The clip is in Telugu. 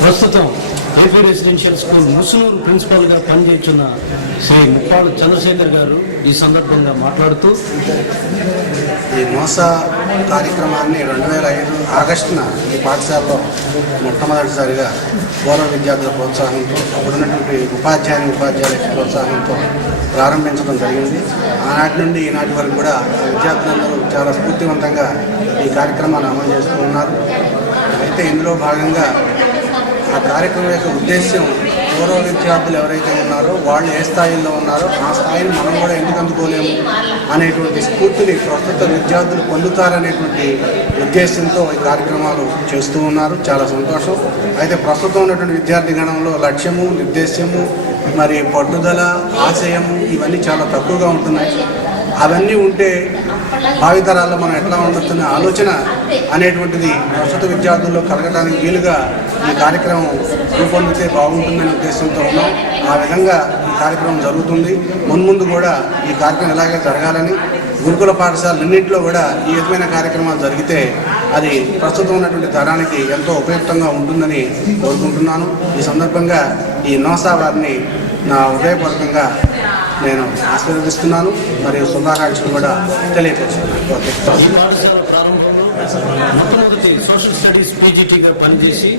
ప్రస్తుతం ఏపీ రెసిడెన్షియల్ స్కూల్ ముసునూరు ప్రిన్సిపాల్గా పనిచేస్తున్న శ్రీ ముప్పాడు చంద్రశేఖర్ గారు ఈ సందర్భంగా మాట్లాడుతూ ఈ మోసా కార్యక్రమాన్ని 2005 ఆగస్టున ఈ పాఠశాలలో మొట్టమొదటిసారిగా పూర్వ విద్యార్థుల ప్రోత్సాహంతో అప్పుడున్నటువంటి ఉపాధ్యాయుల ప్రోత్సాహంతో ప్రారంభించడం జరిగింది. ఆనాటి నుండి ఈనాటి వరకు కూడా విద్యార్థులందరూ చాలా స్ఫూర్తివంతంగా ఈ కార్యక్రమాన్ని అమలు చేస్తూ ఉన్నారు. అయితే ఇందులో భాగంగా ఆ కార్యక్రమం యొక్క ఉద్దేశ్యం పూర్వ విద్యార్థులు ఎవరైతే ఉన్నారో వాళ్ళు ఏ స్థాయిలో ఉన్నారో ఆ స్థాయిని మనం కూడా ఎందుకు అందుకోలేము అనేటువంటి స్ఫూర్తిని ప్రస్తుత విద్యార్థులు పొందుతారనేటువంటి ఉద్దేశంతో ఈ కార్యక్రమాలు చేస్తూ ఉన్నారు. చాలా సంతోషం. అయితే ప్రస్తుతం ఉన్నటువంటి విద్యార్థి గణంలో లక్ష్యము, నిర్దేశము, మరి పట్టుదల, ఆశయము ఇవన్నీ చాలా తక్కువగా ఉంటున్నాయి. అవన్నీ ఉంటే భావితరాల్లో మనం ఎట్లా ఉండొచ్చనే ఆలోచన అనేటువంటిది ప్రస్తుత విద్యార్థుల్లో కలగడానికి వీలుగా ఈ కార్యక్రమం రూపొందితే బాగుంటుందనే ఉద్దేశంతో ఉన్నాం. ఆ విధంగా ఈ కార్యక్రమం జరుగుతుంది. మున్ముందు కూడా ఈ కార్యక్రమం ఇలాగే జరగాలని, గురుకుల పాఠశాలన్నింటిలో కూడా ఈ విధమైన కార్యక్రమాలు జరిగితే అది ప్రస్తుతం ఉన్నటువంటి తరానికి ఎంతో ఉపయుక్తంగా ఉంటుందని కోరుకుంటున్నాను. ఈ సందర్భంగా ఈ నోసా వారిని నా హృదయపూర్వకంగా నేను ఆశీర్వదిస్తున్నాను మరియు శుభాకాంక్షలు కూడా తెలియపరుస్తున్నాను. ఈ పాఠశాల ప్రారంభంలో మొట్టమొదటి సోషల్ స్టడీస్ పీజీటీగా పనిచేసి